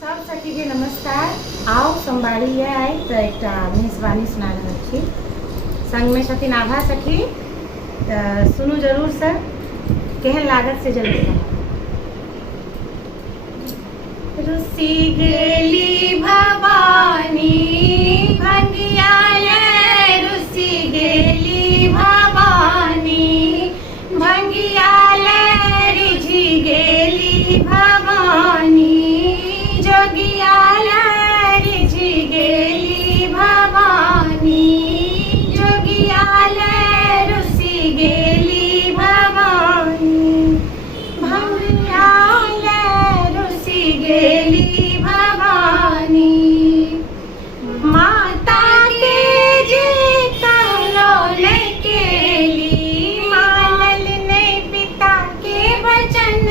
सब सखी के नमस्कार। आओ संबाड़ी ये आई तो एक मेजबानी सुना रखी संग में छथिन आभा सखी। तो सुनू जरूर सर, केहन लागत से जरूर। रुसी गेली भवानी भंगिया ले, रुसी गेली भवानी भंगिया ले, रिझी गेली भवानी जोगिया ले, रिझी गेली भवानी जोगिया ले, रुसी गेली भवानी भंगिया ले, रुसी गेली भवानी। माता के जे कहलो नहीं केली, मानल नहीं पिता के वचन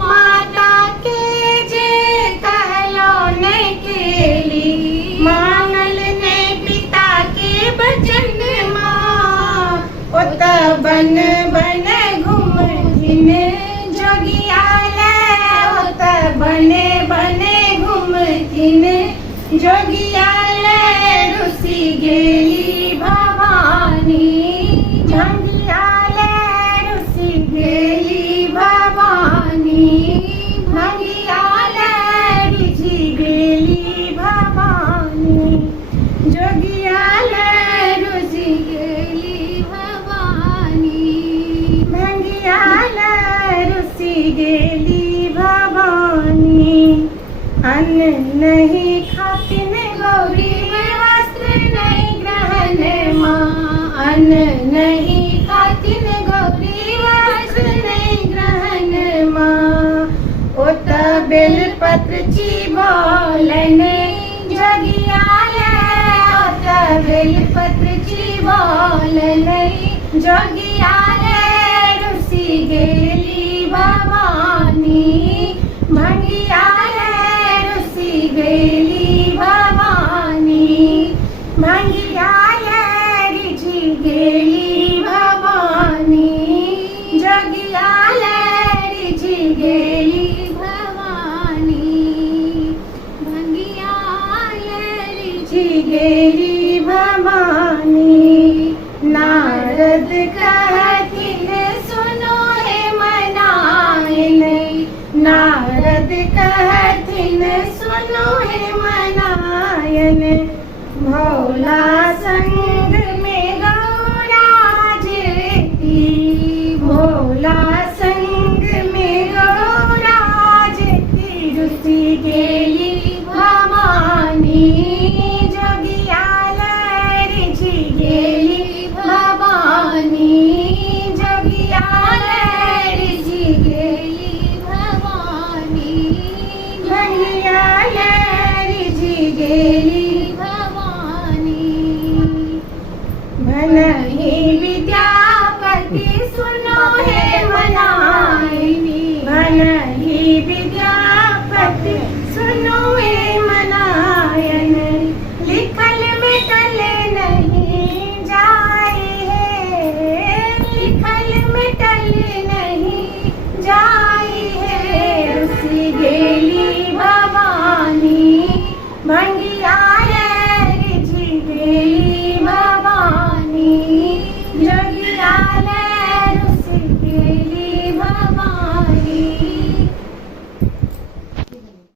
माता के जे कहलो नहीं केली, मानल नहीं पिता के वचन ओत बन बन घूमथिन जोगिया ले, ओत बने बने घूमथिन जोगिया ले, रुसी गेली भवानी भंगिया ले, रुसी गेली भवानी भंगिया ले, रिझी गेली भवानी जोगिया ले, रुसी गेली भवानी भंगिया ले, रुसी गेली भवानी। अन्न नहीं खातिन गौरी, वस्त्र नहीं ग्रहण माँ, अन्न नहीं खातिन गौरी, वस्त्र नहीं ग्रहण माँ। ओत बेल पत्र चिबोलन जोगिया ले, ओत बेल पत्र चिबोलन जोगिया ले, रुसी गेली भवानी भंगिया ले, रुसी गेली भवानी भंगिया ले, रिझी गेली भवानी जोगिया ले, रिझी गेली भवानी भंगिया ले, रिझी गेली भवानी। नारद कहथिन सुनो हे मनायन, नारद कहथिन सुनो हे मनायन, भोला संग में गौरा जेती, भोला संग में गौरा जेती, रुसी गेली भवानी जोगिया ले, रिझी गेली भवानी जोगिया ले, रिझी गेली भवानी भंगिया ले, रिझी गेली भवानी। भनहि विद्यापति सुनो हे मनायनी, भनहि विद्यापति सुनो हे मनायन, लिखल मिटल नहीं जाए है, लिखल मिटल नहीं जाए है, रुसी गेली भवानी भंगिया